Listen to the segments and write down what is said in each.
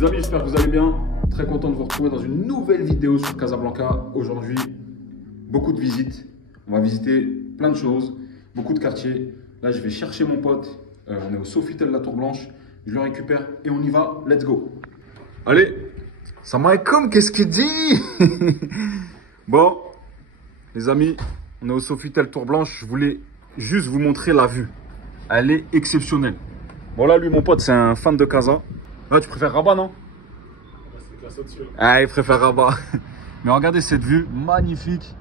Les amis, j'espère que vous allez bien. Très content de vous retrouver dans une nouvelle vidéo sur Casablanca. Aujourd'hui, beaucoup de visites. On va visiter plein de choses, beaucoup de quartiers. Là, je vais chercher mon pote. On est au Sofitel La Tour Blanche. Je le récupère et on y va. Let's go. Allez, salam alaikum, qu'est-ce qu'il dit? Bon, les amis, on est au Sofitel Tour Blanche. Je voulais juste vous montrer la vue. Elle est exceptionnelle. Bon, là, lui, mon pote, c'est un fan de Casa. Ah, tu préfères Rabat, non? Ah, il préfère Rabat. Mais regardez cette vue magnifique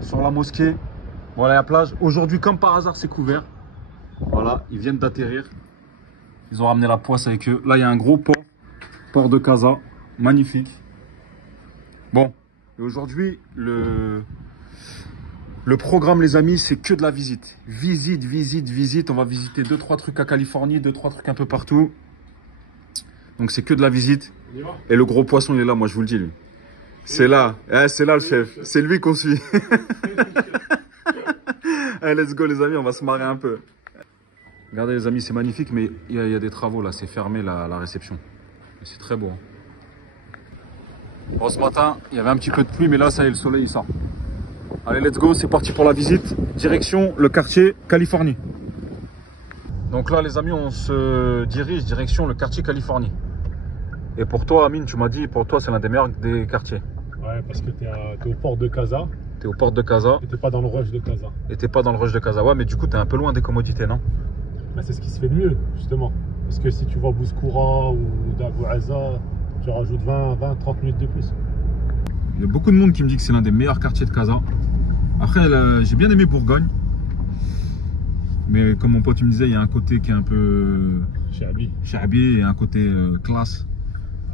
sur la mosquée. Voilà la plage. Aujourd'hui, comme par hasard, c'est couvert. Voilà, ils viennent d'atterrir. Ils ont ramené la poisse avec eux. Là, il y a un gros port. Port de Casa. Magnifique. Bon, et aujourd'hui, le programme, les amis, c'est que de la visite. Visite. On va visiter 2-3 trucs à Californie, 2-3 trucs un peu partout. Donc, c'est que de la visite. Et le gros poisson, il est là, moi, je vous le dis, lui. C'est là. C'est là, le chef. C'est lui qu'on suit. Allez, let's go, les amis. On va se marrer un peu. Regardez, les amis, c'est magnifique, mais il y a des travaux, là. C'est fermé, la réception. C'est très beau. Bon, ce matin, il y avait un petit peu de pluie, mais là, ça y est, le soleil, il sort. Allez, let's go, c'est parti pour la visite. Direction le quartier Californie. Donc là, les amis, on se dirige direction le quartier Californie. Et pour toi, Amine, tu m'as dit, pour toi, c'est l'un des meilleurs des quartiers. Ouais, parce que t'es au port de Casa. T'es au port de Casa. Et t'es pas dans le rush de Casa. Et t'es pas dans le rush de Casa. Ouais, mais du coup, t'es un peu loin des commodités, non? Bah, c'est ce qui se fait de mieux, justement. Parce que si tu vas à Bouskoura ou Dabou Aza, tu rajoutes 20-30 minutes de plus. Il y a beaucoup de monde qui me dit que c'est l'un des meilleurs quartiers de Casa. Après, j'ai bien aimé Bourgogne. Mais comme mon pote me disait, il y a un côté qui est un peu Chabi et un côté classe.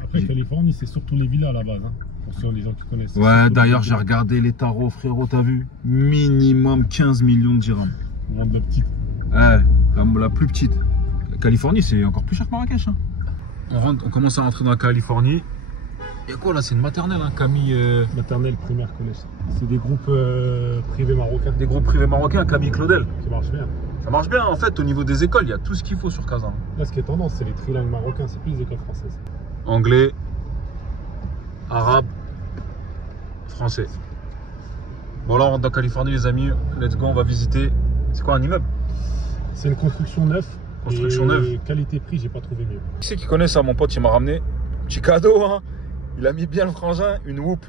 Après, Californie, c'est surtout les villas à la base. Hein, pour les gens qui connaissent. Ouais, d'ailleurs, j'ai regardé les tarots, frérot, t'as vu? Minimum 15 millions de dirhams. On vend de la petite. Ouais, la plus petite. Californie, c'est encore plus cher que Marrakech. Hein. On commence à rentrer dans la Californie. Et quoi là, c'est une maternelle, hein, Camille. Maternelle, primaire, collège. C'est des groupes privés marocains. Des groupes privés marocains, Camille Claudel. Qui marchent bien. Ça marche bien en fait, au niveau des écoles, il y a tout ce qu'il faut sur Casa. Là, ce qui est tendance, c'est les trilingues marocains, c'est plus les écoles françaises. Anglais, arabe, français. Bon, là, on rentre dans Californie, les amis. Let's go, on va visiter. C'est quoi un immeuble? C'est une construction neuve. Construction neuve. Qualité-prix, j'ai pas trouvé mieux. Qui c'est qui connaît ça? Mon pote, il m'a ramené. Petit cadeau, hein. Il a mis bien le frangin, une whoop.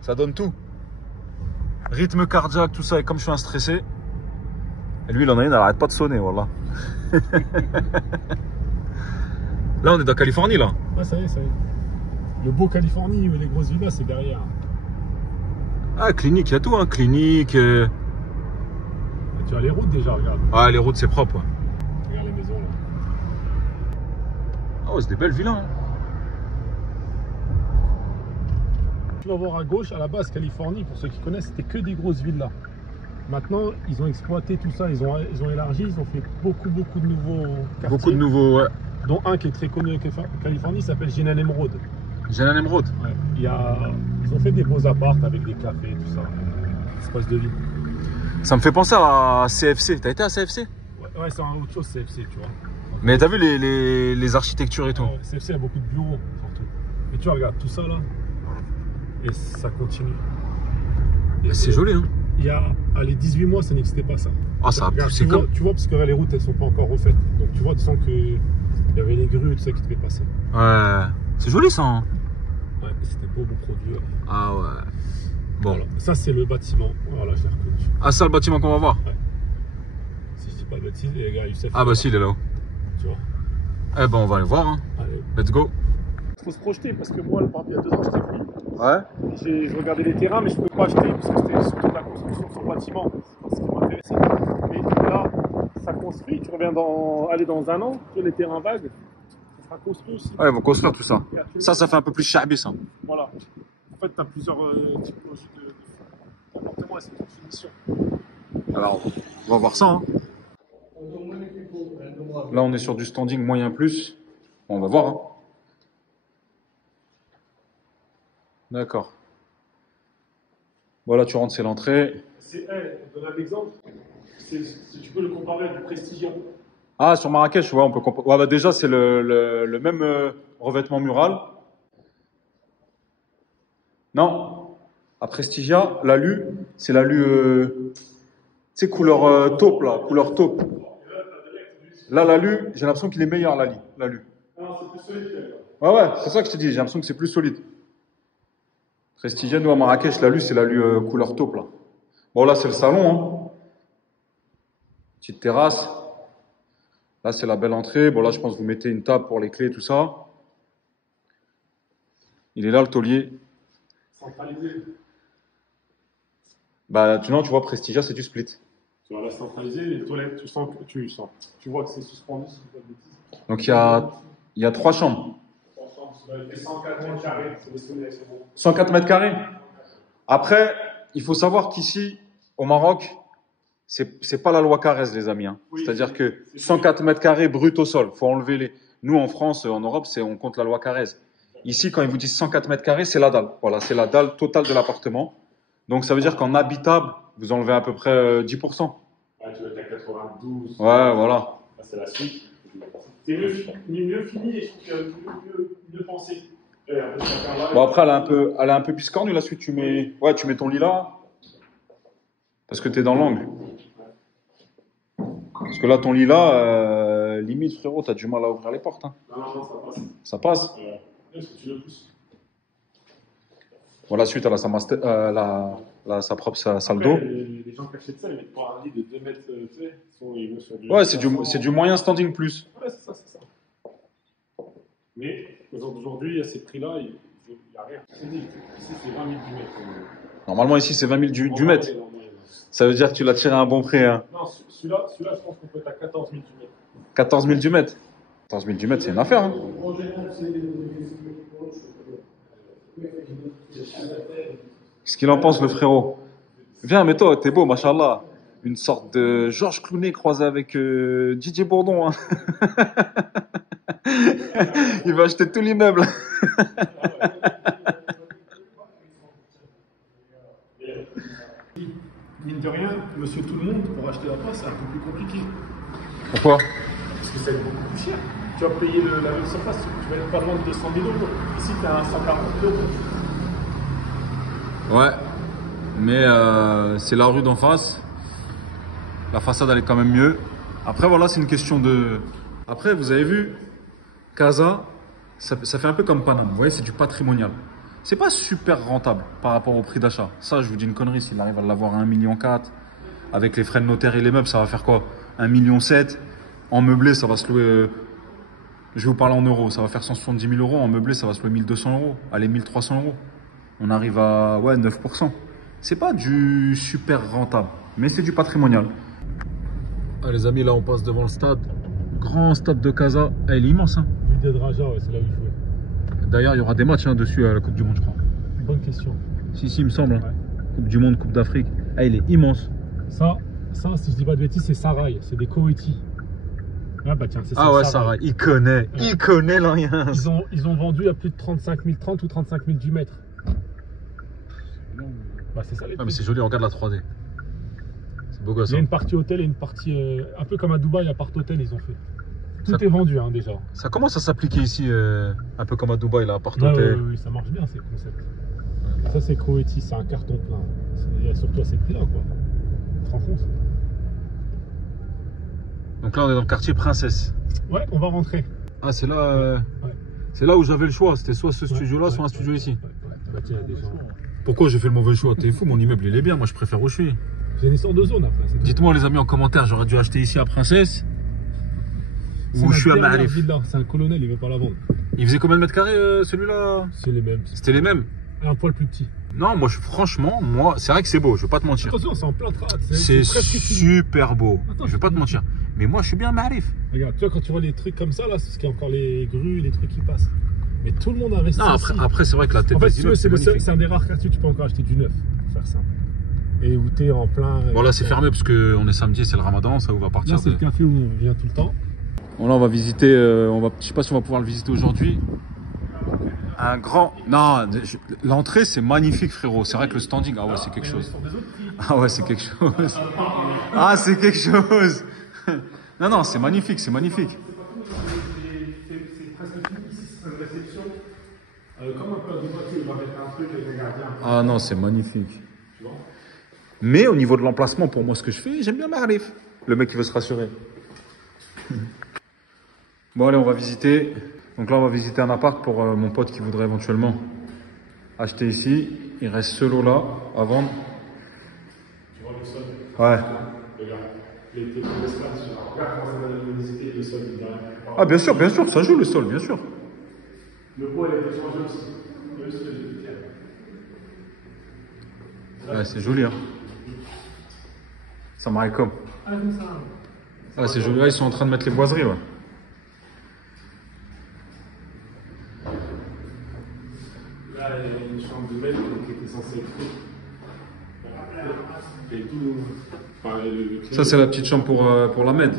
Ça donne tout. Rythme cardiaque, tout ça. Et comme je suis un stressé. Et lui, il en a une, elle arrête pas de sonner, voilà. Là, on est dans Californie, là. Ah, ça y est, ça y est. Le beau Californie, où les grosses villas, c'est derrière. Ah, clinique, il y a tout, hein. Clinique. Et tu as les routes déjà, regarde. Ah, les routes, c'est propre, ouais. Regarde les maisons, là. Ah, ouais, c'est des belles villas, hein. Tu vas voir à gauche, à la base, Californie, pour ceux qui connaissent, c'était que des grosses villas. Maintenant, ils ont exploité tout ça, ils ont élargi, ils ont fait beaucoup de nouveaux quartiers. Beaucoup de nouveaux, ouais. Dont un qui est très connu en Californie, s'appelle Jenan Emerald. Jenan Emerald. Ouais. Ils ont fait des beaux apparts avec des cafés, tout ça. Espace de vie. Ça me fait penser à CFC. T'as été à CFC? Ouais, c'est autre chose CFC, tu vois. Mais t'as vu les architectures et tout? Ouais, CFC a beaucoup de bureaux, surtout. Et tu vois, regarde, tout ça là, et ça continue. C'est joli, hein? Il y a les 18 mois, ça n'existait pas ça. Ah, ça a poussé comme... Tu vois, parce que les routes, elles sont pas encore refaites. Donc tu vois, tu sens qu'il y avait les grues et tout ça qui devaient passer. Ouais, c'est joli ça, hein? Ouais, c'était beau produit. Ouais. Ah ouais. Bon. Voilà. Ça, c'est le bâtiment. Voilà, je l'ai reconnu. Ah, ça, le bâtiment qu'on va voir? Ouais. Si je dis pas de bêtises, les gars, Youssef. Ah bah si, il est là-haut. Tu vois. Eh ben, on va aller voir, hein. Allez. Let's go. Il faut se projeter parce que moi, il y a 2 ans, j'étais venu. Ouais. Je regardais les terrains, mais je ne pouvais pas acheter parce que c'était surtout de la construction sur le bâtiment. C'est pas ce qui m'intéressait. Mais là, ça construit. Tu reviens aller dans un an, tu vois, les terrains vagues, ça sera construit aussi. Ouais, ils vont construire tout ça. Ça fait un peu plus chabi, ça. Voilà. En fait, tu as plusieurs typologies d'appartements et c'est toute une mission. Alors, on va voir ça, hein. Là, on est sur du standing moyen plus. Bon, on va voir, hein. D'accord. Voilà, tu rentres, c'est l'entrée. C'est, je donne un exemple. Si tu peux le comparer à du Prestigion. Ah, sur Marrakech, ouais, on peut comparer. Ouais, bah déjà, c'est le même revêtement mural. Non. À Prestigia, l'alu, c'est l'alu, tu sais, couleur taupe, là, couleur taupe. Là, l'alu, j'ai l'impression qu'il est meilleur, l'alu. Non, c'est plus solide. Ouais, c'est ça que je te dis, j'ai l'impression que c'est plus solide. Prestigia, nous, à Marrakech, l'alu, c'est l'alu couleur taupe, là. Bon, là, c'est le salon, hein. Petite terrasse. Là, c'est la belle entrée. Bon, là, je pense que vous mettez une table pour les clés, tout ça. Il est là, le taulier. Centralisé. Bah, tu vois, Prestigia, c'est du split. Tu vas la centraliser, les toilettes, tu vois que c'est suspendu, si je dis pas de bêtises. Donc, il y a 3 chambres. 104 mètres carrés, c'est des solides, c'est bon. 104 mètres carrés. Après, il faut savoir qu'ici, au Maroc, c'est pas la loi Carrez, les amis. Hein. Oui, c'est-à-dire que 104 mètres carrés brut au sol, faut enlever les. Nous, en France, en Europe, on compte la loi Carrez. Ici, quand ils vous disent 104 mètres carrés, c'est la dalle. Voilà, c'est la dalle totale de l'appartement. Donc, ça veut dire qu'en habitable, vous enlevez à peu près 10%. Ouais, tu vas être à 92. Ouais, voilà. Là, c'est la suite. C'est mieux fini et je trouve que mieux pensé. Bon, après, elle est un peu biscornue, la suite. Tu mets ton lit là. Parce que t'es dans l'angle. Parce que là, ton lit là, limite, frérot, t'as du mal à ouvrir les portes. Hein. Non, ça passe. Ça passe. Est-ce que tu le pousses? Bon, la suite, elle a sa propre salle d'eau. Les gens qui achètent ça, ils mettent pas un lit de 2 mètres, tu sais, ils vont sur du. Ouais, c'est du moyen standing plus. Ouais, c'est ça. Mais aujourd'hui, à ces prix-là, il n'y a rien. Ici, c'est 20 000 du mètre. Normalement, ici, c'est 20 000 du mètre. Ça veut dire que tu l'as tiré à un bon prix. Hein. Non, celui-là, je pense qu'on peut être à 14 000 du mètre. 14 000 du mètre. 14 000 du mètre, c'est une affaire. Hein. Qu'est-ce qu'il en pense, le frérot? Viens, mais toi, t'es beau, machallah. Une sorte de Georges Clooney croisé avec Didier Bourdon. Hein. Il va acheter tout l'immeuble. Mine de rien, monsieur tout le monde, pour acheter la place, c'est un peu plus compliqué. Pourquoi? Parce que ça va être beaucoup plus cher. Tu vas payer la même surface, tu vas être pas loin de 200 000 euros. Ici, tu as un 140 000 euros. Ouais, mais c'est la rue d'en face. La façade, elle est quand même mieux. Après, voilà, c'est une question de... Après, vous avez vu, Casa, ça fait un peu comme Paname. Vous voyez, c'est du patrimonial. C'est pas super rentable par rapport au prix d'achat. Ça, je vous dis une connerie, s'il arrive à l'avoir à 1,4 million, avec les frais de notaire et les meubles, ça va faire quoi? 1,7 million. En meublé, ça va se louer... je vais vous parler en euros. Ça va faire 170 000 euros. En meublé, ça va se louer 1 200 euros. Allez, 1 300 euros. On arrive à 9%. C'est pas du super rentable, mais c'est du patrimonial. Ah, les amis, là, on passe devant le stade. Grand stade de Casa. Ah, il est immense. Hein. L'idée de Raja, ouais, c'est là où il faut. D'ailleurs, il y aura des matchs dessus à la Coupe du Monde, je crois. Bonne question. Si, il me semble. Ouais. Coupe du Monde, Coupe d'Afrique. Ah, il est immense. Ça, si je dis pas de bêtises, c'est Sarai. C'est des Koweïtis. Ah, bah tiens, c'est ça. Ah ouais, Sarai. Il connaît. Ouais. Il connaît l'Orient. Ils ont vendu à plus de 35 000, 30 ou 35 000 du mètre. Bah, c'est ça. Ah, mais c'est joli, regarde la 3D. C'est beau gosse. Il y a une partie hôtel et une partie. Un peu comme à Dubaï, appart hôtel, ils ont fait. Tout est vendu, hein, déjà. Ça commence à s'appliquer ici, un peu comme à Dubaï, là, appart hôtel. Oui, ça marche bien, ces concepts. Ouais. Ça, c'est Koweïti, c'est un carton plein. Surtout à ces prix-là, quoi. Tu te rends compte? Donc là, on est dans le quartier Princesse. Ouais, on va rentrer. Ah, c'est là. Ouais. C'est là où j'avais le choix. C'était soit ce studio-là, soit un studio ici. Bah, tiens, déjà. Pourquoi j'ai fait le mauvais choix? T'es fou, mon immeuble il est bien, moi je préfère où je suis. J'ai une sorte de zone après. Dites-moi les amis en commentaire, j'aurais dû acheter ici à Princesse ou je suis à Maarif. C'est un colonel, il veut pas la vendre. Il faisait combien de mètres carrés celui-là? C'est les mêmes. C'était les mêmes? Un poil plus petit. Non, franchement, c'est vrai que c'est beau, je vais pas te mentir. Attention, c'est en plein trat. C'est super beau. Attends, je vais pas te mentir. Mais moi je suis bien à Maarif. Regarde, tu vois quand tu vois les trucs comme ça là, c'est parce qu'il y a encore les grues, les trucs qui passent. Mais tout le monde investit. Non, après c'est vrai que la tête. En fait, c'est un des rares quartiers où tu peux encore acheter du neuf, pour faire simple. Et où t'es en plein. Bon là c'est fermé parce qu'on est samedi, c'est le ramadan, ça où va partir. Là c'est le café où on vient tout le temps. Bon là on va visiter, je sais pas si on va pouvoir le visiter aujourd'hui. Un grand. Non, l'entrée c'est magnifique frérot, c'est vrai que le standing, ah ouais c'est quelque chose. Ah ouais c'est quelque chose. Ah c'est quelque chose. Non, c'est magnifique, c'est magnifique. Comme un peu de voiture, il va mettre un truc avec un gardien. Ah non, c'est magnifique. Tu vois? Mais au niveau de l'emplacement, pour moi, ce que je fais, j'aime bien Marif. Le mec qui veut se rassurer. Bon, allez, on va visiter. Donc là, on va visiter un appart pour mon pote qui voudrait éventuellement acheter ici. Il reste ce lot-là à vendre. Tu vois le sol? Ouais. Regarde. Il était comme ça. Regarde comment ça va visiter le sol. Ah, bien sûr, ça joue le sol, bien sûr. Le poids, il a été changé aussi. Ouais, c'est joli, hein. Ça m'arrive comme. Ah, comme ça. Ah, c'est joli. Là, ils sont en train de mettre les boiseries, ouais. Là, il y a une chambre de maître qui était censée être faite. Et tout. Enfin, Ça, c'est la petite chambre pour la med.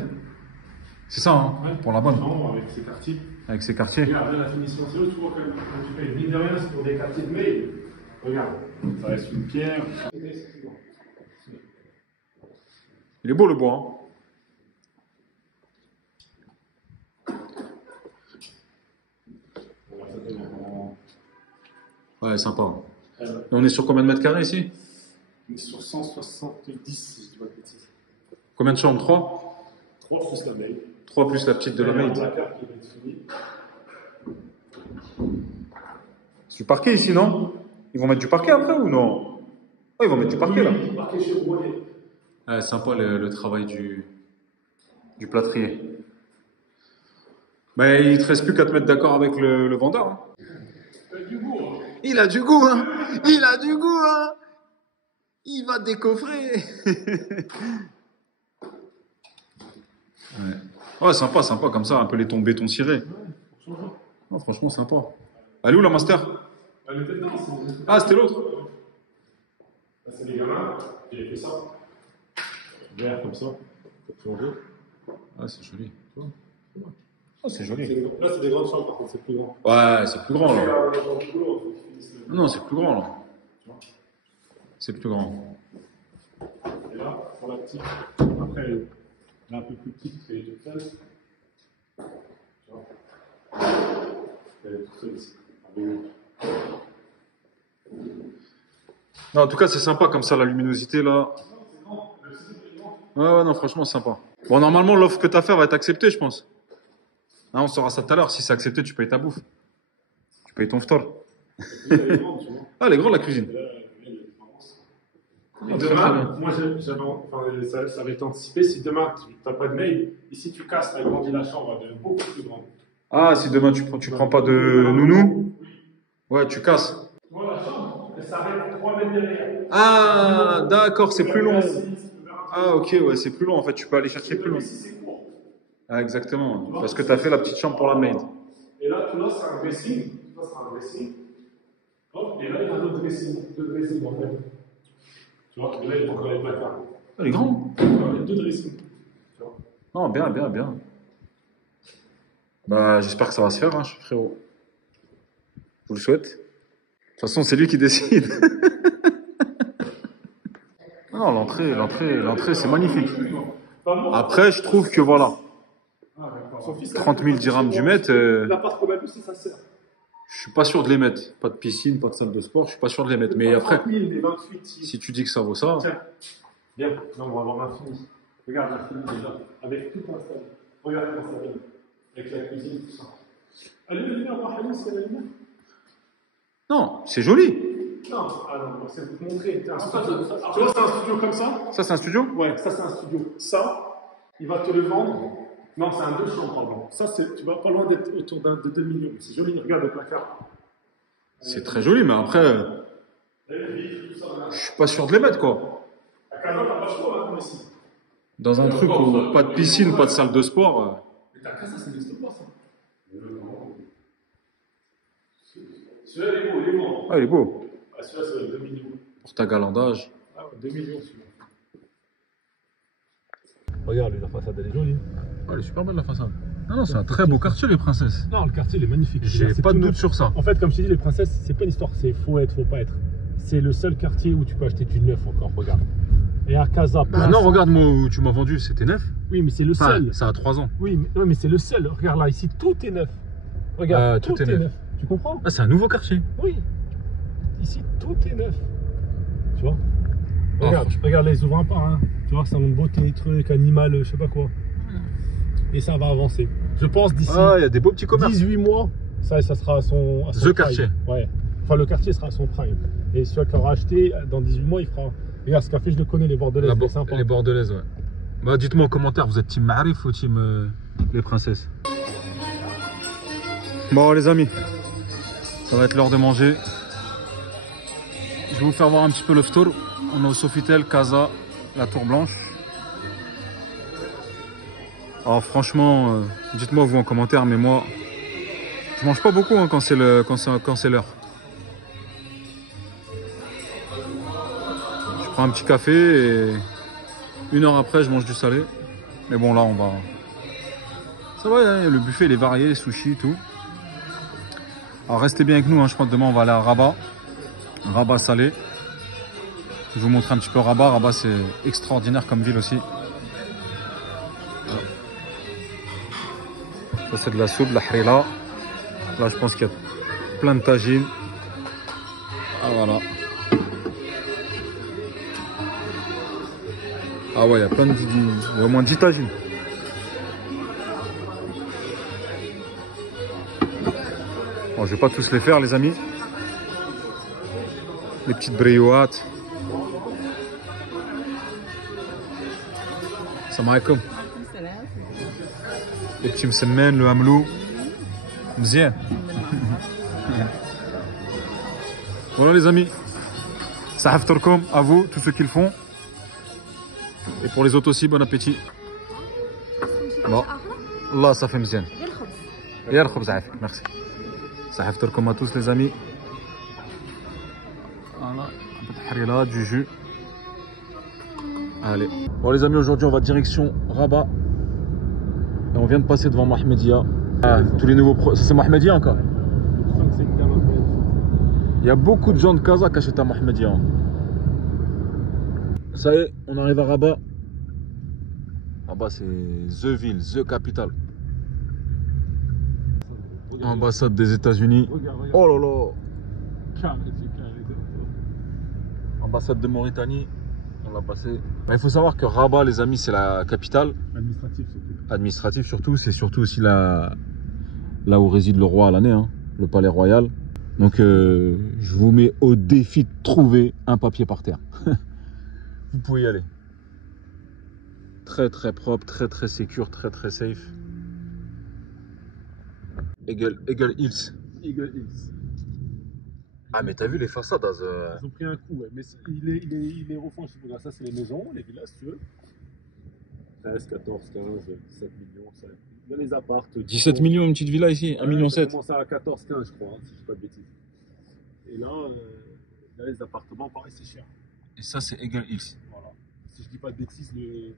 C'est ça, hein, ouais, pour la bonne. Avec ses quartiers. Avec ses quartiers. Regarde, là, la finition, c'est eux, tu vois, quand tu payes. Mine de rien, c'est pour des quartiers de mail. Regarde, ça reste une pierre. Il est beau le bois, hein. Ouais, sympa. Et on est sur combien de mètres carrés ici? On est sur 170, si je dis pas de bêtises. Combien de chambres? 3? 3 plus la mail. 3 plus la petite de la maid. C'est du parquet ici, non? Ils vont mettre du parquet après ou non? Oh, ils vont mettre du parquet là. Ouais, sympa le travail du plâtrier. Mais il te reste plus qu'à te mettre d'accord avec le vendeur. Hein. Il a du goût, hein. Il a du goût, hein. Il va décoffrer. Ouais. Ouais, sympa, comme ça, un peu les tons béton cirés. Oh, franchement, sympa. Elle est où la master? Elle était dedans, ah, c'était l'autre. C'est les gamins, il a fait ça. Vert comme ça, pour changer. Ah, c'est joli. Ah, c'est joli. Là, c'est des grandes chambres, par contre, c'est plus grand. Ouais, c'est plus grand là. Non, c'est plus grand là. C'est plus grand. Et là, pour la petite, après, elle est un peu plus petite, elle est toute seule. Elle est toute seule ici. Non, en tout cas, c'est sympa comme ça, la luminosité là. Ouais, non, franchement, c'est sympa. Bon, normalement, l'offre que tu as fait va être acceptée, je pense. Ah, on saura ça tout à l'heure. Si c'est accepté, tu payes ta bouffe. Tu payes ton phtor. Ah, elle est grande la cuisine. Et demain, moi, ça va être anticipé. Si demain, tu n'as pas de mail, ici, tu casses, tu agrandis la chambre, elle devient beaucoup plus grande. Ah, si demain, tu prends pas de nounou? Ouais, tu casses. Moi, la chambre, elle s'arrête 3 mètres derrière. Ah, d'accord, c'est plus long. Ah, ok, ouais, c'est plus long en fait. Tu peux aller chercher plus long. Ah, exactement. Parce que tu as fait la petite chambre pour la maid. Et là, tout là, c'est un dressing. Tout là, c'est un dressing. Hop, et là, il y a un autre dressing. 2 dressings en fait. Tu vois, et là, il y a encore les placards. Elle est grande. Il y a 2 dressings. Tu vois. Non, bien. Bah, j'espère que ça va se faire, hein, frérot. Je vous le souhaite. De toute façon, c'est lui qui décide. Non, l'entrée, c'est magnifique. Après, je trouve que voilà. 30 000 dirhams du mètre. L'appart qu'on a vu, c'est sa sœur. Je suis pas sûr de les mettre. Pas de piscine, pas de salle de sport. Je suis pas sûr de les mettre. Mais après, 30 000, mais 28. si tu dis que ça vaut ça. Tiens, viens. Non, on va avoir l'infini. Regarde l'infini déjà. Avec tout installé. Regarde comment ça vient. Avec la cuisine, tout ça. Elle est venue avoir Hanis, c'est la lumière? Non, c'est joli. Non, c'est pour te montrer. Tu vois, c'est un studio comme ça. Ça, c'est un studio? Ouais, ça, c'est un studio. Ça, il va te le vendre. Non, c'est un 2 chambres, pardon. Ça, tu vas pas loin d'être autour de 2 millions. C'est joli, regarde le placard. C'est très joli, mais après, je suis pas sûr de les mettre, quoi. À Casa, t'as pas le choix, maintenant, ici. Dans un truc où pas de piscine, pas de salle de sport. Mais ta Casa, ça n'existe pas, ça. Celui-là, il est beau, il est beau. Ah, il est beau. Ah, celui-là, c'est 2 millions. Pour ta galandage. Ah, 2 millions, celui-là. Regarde, la façade, elle est jolie. Ah, elle est super belle la façade. Non, c'est un très beau quartier, les princesses. Non, le quartier, il est magnifique. J'ai pas de doute sur ça. En fait, comme je t'ai dit, les princesses, c'est pas une histoire, c'est faut être, faut pas être. C'est le seul quartier où tu peux acheter du neuf encore, regarde. Et à Casa, Bah non, regarde, moi, où tu m'as vendu, c'était neuf. Oui, mais c'est le seul. Ça a 3 ans. Oui, mais c'est le seul. Regarde là, ici, tout est neuf. Regarde, tout est neuf. Tu comprends? Ah, c'est un nouveau quartier. Oui. Ici, tout est neuf. Tu vois? Ah, Regarde, regarde les ouvre un par un. Tu vois, salon de beauté, truc, animal, je sais pas quoi. Et ça va avancer. Je pense d'ici Ah, il y a des beaux petits commerces. 18 mois, ça sera à son The prime. quartier. Ouais. Enfin, le quartier sera à son prime. Et celui qui aura acheté, dans 18 mois, il fera. Regarde, ce café, je le connais, les Bordelaises, c'est sympa. Les Bordelaises, ouais. Bah, dites-moi en commentaire, vous êtes team Marif ou team les princesses? Bon, les amis, ça va être l'heure de manger. Je vais vous faire voir un petit peu le ftour. On est au Sofitel, Casa, la Tour Blanche. Alors franchement, dites-moi vous en commentaire, mais moi, je mange pas beaucoup hein, quand c'est l'heure. Je prends un petit café et 1 heure après, je mange du salé. Mais bon, là, on va... Ça va, hein, le buffet, il est varié, les sushis, tout. Alors restez bien avec nous, hein, je crois que demain, on va aller à Rabat. Rabat salé. Je vais vous montrer un petit peu Rabat. Rabat, c'est extraordinaire comme ville aussi. Ça, c'est de la soupe, de la harira. Là, je pense qu'il y a plein de tagines. Ah, voilà. Ah ouais, il y a plein de... Il y a au moins 10 tagines. Bon, je vais pas tous les faire, les amis. Les petites brioates. Salam alaikum. Les petits msemen, le hamelou. Mzien. Voilà les amis. Sahaf Torkom, à vous, tous ceux qui le font. Et pour les autres aussi, bon appétit. Bon. Allah, ça fait mzien. Yal khobz afik, merci. Sahaf Torkom à tous les amis. Voilà, un peu de harira, du jus. Allez. Bon les amis, aujourd'hui on va direction Rabat. Et on vient de passer devant Mohamedia. Ah, tous les nouveaux... Ça c'est Mohamedia encore. Il y a beaucoup de gens de Casa qui achètent à Mohamedia. Ça y est, on arrive à Rabat. Rabat c'est the ville, the capitale. Ambassade des États-Unis. Oh là là. Ambassade de Mauritanie. On l'a passé. Il faut savoir que Rabat, les amis, c'est la capitale. Administratif surtout. Administratif surtout. C'est surtout aussi là où réside le roi à l'année, hein, le palais royal. Donc je vous mets au défi de trouver un papier par terre. Vous pouvez y aller. Très très propre, très très sécure, très très safe. Eagle Hills. Eagle Hills. Ah mais t'as vu les façades Ils ont pris un coup, ouais. Mais il est refond. Ça c'est les maisons, les villas, si tu veux. 13, 14, 15, 17 millions. Ça... Il y a les apparts. 17 millions, une petite villa ici, 1,7 million. Ça commence à 14, 15 je crois, hein, si je dis pas de bêtises. Et là, les appartements, pareil, c'est cher. Et ça c'est Eagle Hills. Voilà. Si je dis pas de bêtises, le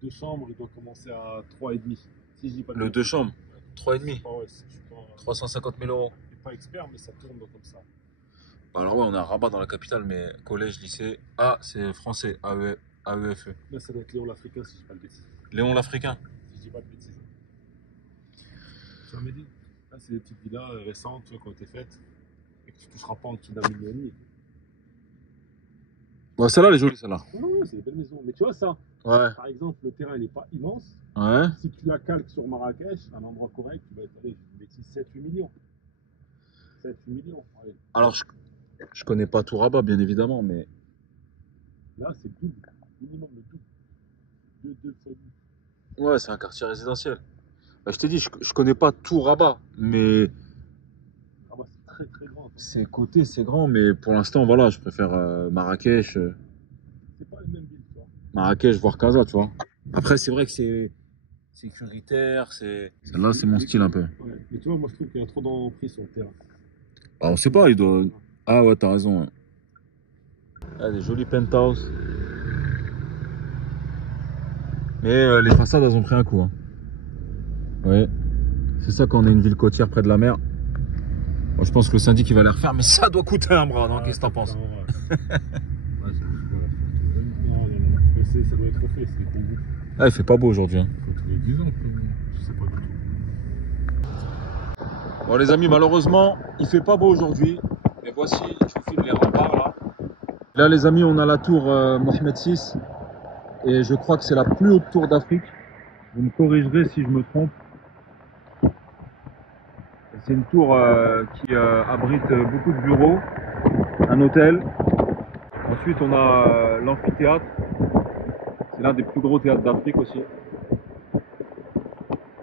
2 chambres, il doit commencer à 3,5. Si je dis pas de le 2 chambres 3,5. Ouais, je suis pas, 350 000 euros. Je suis pas expert, mais ça tourne comme ça. Alors ouais, on est à Rabat dans la capitale, mais collège, lycée. Ah, c'est français, AEFE. Là, ça doit être Léon l'Africain, si je dis pas de bêtises. Léon l'Africain. Si je dis pas de bêtises. Tu m'as dit. Là, c'est des petites villas récentes, tu vois, qui ont été faites. Et que tu toucheras pas en dessous d'un million et demi. Bon, celle-là, elle est jolie, celle-là. Non, c'est des belles maisons. Mais tu vois ça, ouais. Par exemple, le terrain, il n'est pas immense. Ouais. Si tu la calques sur Marrakech, un endroit correct, tu vas être allé, je bêtise, 7-8 millions. 7-8 millions. Allez. Alors, je connais pas tout Rabat, bien évidemment, mais... Là, c'est le double. Minimum le double. 2 fois 10. Ouais, c'est un quartier résidentiel. Bah, je t'ai dit, je connais pas tout Rabat, mais... Rabat, c'est très très grand. C'est côté, c'est grand, mais pour l'instant, voilà, je préfère Marrakech. C'est pas les mêmes villes, tu vois. Marrakech, voire Casa, tu vois. Après, c'est vrai que c'est sécuritaire, c'est... Celle-là, c'est mon style un peu. Ouais. Mais tu vois, moi, je trouve qu'il y a trop d'emprise sur le terrain. Ah, on sait pas, il doit... Ah ouais, t'as raison. Ah, des jolis penthouse. Mais les façades, elles ont pris un coup. Hein. Ouais. C'est ça quand on est une ville côtière près de la mer. Bon, je pense que le syndic, il va les refaire, mais ça doit coûter un bras, non? Qu'est-ce que t'en penses? Ça doit être refait, c'est des conduits. Ah, il fait pas beau aujourd'hui. Hein. Il faut tous les 10 ans, je sais pas du tout. Bon les amis, malheureusement, il fait pas beau aujourd'hui. Mais voici, je vous filme les remparts là. Là les amis, on a la tour Mohamed VI. Et je crois que c'est la plus haute tour d'Afrique. Vous me corrigerez si je me trompe. C'est une tour qui abrite beaucoup de bureaux, un hôtel. Ensuite, on a l'amphithéâtre. C'est l'un des plus gros théâtres d'Afrique aussi.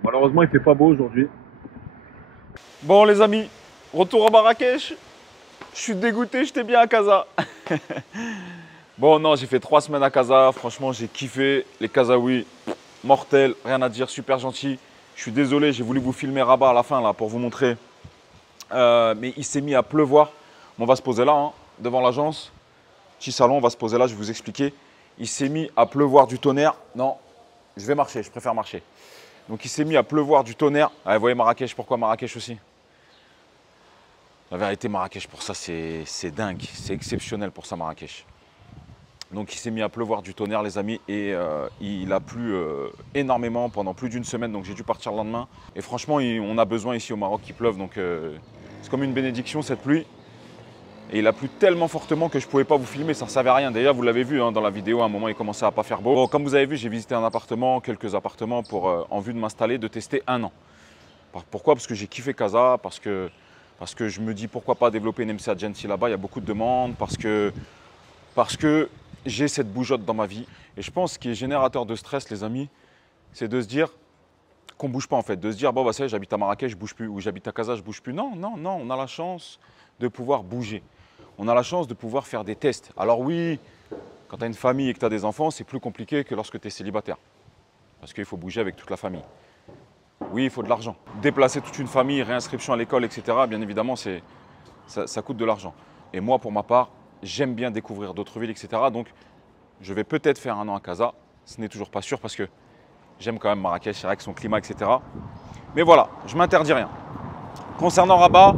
Malheureusement, il fait pas beau aujourd'hui. Bon les amis, retour à Marrakech. Je suis dégoûté, j'étais bien à Casa. Bon non, j'ai fait 3 semaines à Casa. Franchement, j'ai kiffé. Les Kazaouis, mortels, rien à dire, super gentils. Je suis désolé, j'ai voulu vous filmer Rabat à la fin là pour vous montrer. Mais il s'est mis à pleuvoir. On va se poser là, hein, devant l'agence. Petit salon, on va se poser là, je vais vous expliquer. Il s'est mis à pleuvoir du tonnerre. Non, je vais marcher, je préfère marcher. Donc il s'est mis à pleuvoir du tonnerre. Ah, vous voyez Marrakech, pourquoi Marrakech aussi? La vérité, Marrakech, pour ça, c'est dingue. C'est exceptionnel pour ça, Marrakech. Donc il s'est mis à pleuvoir du tonnerre, les amis, et il a plu énormément pendant plus d'une semaine, donc j'ai dû partir le lendemain. Et franchement, on a besoin ici au Maroc qu'il pleuve, donc c'est comme une bénédiction cette pluie. Et il a plu tellement fortement que je ne pouvais pas vous filmer, ça ne servait à rien. D'ailleurs, vous l'avez vu hein, dans la vidéo, à un moment, il commençait à pas faire beau. Bon, comme vous avez vu, j'ai visité un appartement, quelques appartements en vue de m'installer, de tester 1 an. Pourquoi? Parce que j'ai kiffé Casa, parce que je me dis pourquoi pas développer une MC Agency là-bas, il y a beaucoup de demandes, parce que j'ai cette bougeotte dans ma vie. Et je pense ce qui est générateur de stress, les amis, c'est de se dire qu'on ne bouge pas en fait. De se dire, bon, bah, ça y est, j'habite à Marrakech, je ne bouge plus. Ou j'habite à Casa, je ne bouge plus. Non, non, non, on a la chance de pouvoir bouger. On a la chance de pouvoir faire des tests. Alors oui, quand tu as une famille et que tu as des enfants, c'est plus compliqué que lorsque tu es célibataire. Parce qu'il faut bouger avec toute la famille. Oui, il faut de l'argent. Déplacer toute une famille, réinscription à l'école, etc., bien évidemment, ça coûte de l'argent. Et moi, pour ma part, j'aime bien découvrir d'autres villes, etc. Donc, je vais peut-être faire 1 an à Casa. Ce n'est toujours pas sûr parce que j'aime quand même Marrakech, c'est vrai que son climat, etc. Mais voilà, je ne m'interdis rien. Concernant Rabat,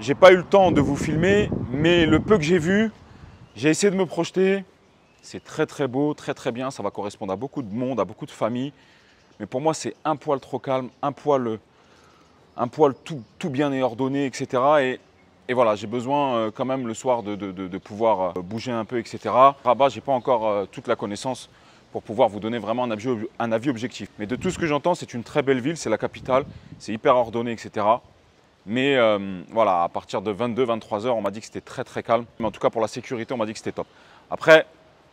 je n'ai pas eu le temps de vous filmer, mais le peu que j'ai vu, j'ai essayé de me projeter. C'est très très beau, très très bien. Ça va correspondre à beaucoup de monde, à beaucoup de familles. Mais pour moi, c'est un poil trop calme, un poil tout bien et ordonné, etc. Et voilà, j'ai besoin quand même le soir de pouvoir bouger un peu, etc. Rabat, je n'ai pas encore toute la connaissance pour pouvoir vous donner vraiment un avis objectif. Mais de tout ce que j'entends, c'est une très belle ville, c'est la capitale, c'est hyper ordonné, etc. Mais voilà, à partir de 22-23 heures, on m'a dit que c'était très très calme. Mais en tout cas, pour la sécurité, on m'a dit que c'était top. Après,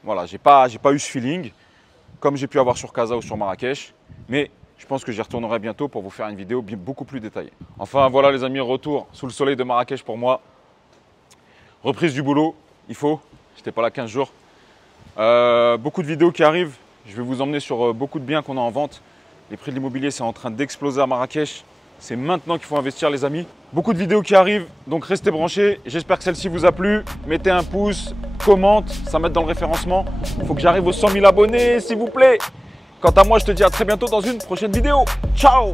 voilà, j'ai pas eu ce feeling, comme j'ai pu avoir sur Casa ou sur Marrakech. Mais je pense que j'y retournerai bientôt pour vous faire une vidéo beaucoup plus détaillée. Enfin voilà les amis, retour sous le soleil de Marrakech pour moi. Reprise du boulot, il faut. J'étais pas là 15 jours. Beaucoup de vidéos qui arrivent. Je vais vous emmener sur beaucoup de biens qu'on a en vente. Les prix de l'immobilier, c'est en train d'exploser à Marrakech. C'est maintenant qu'il faut investir les amis. Beaucoup de vidéos qui arrivent, donc restez branchés. J'espère que celle-ci vous a plu. Mettez un pouce, commente, ça m'aide dans le référencement. Il faut que j'arrive aux 100 000 abonnés, s'il vous plaît. Quant à moi, je te dis à très bientôt dans une prochaine vidéo. Ciao!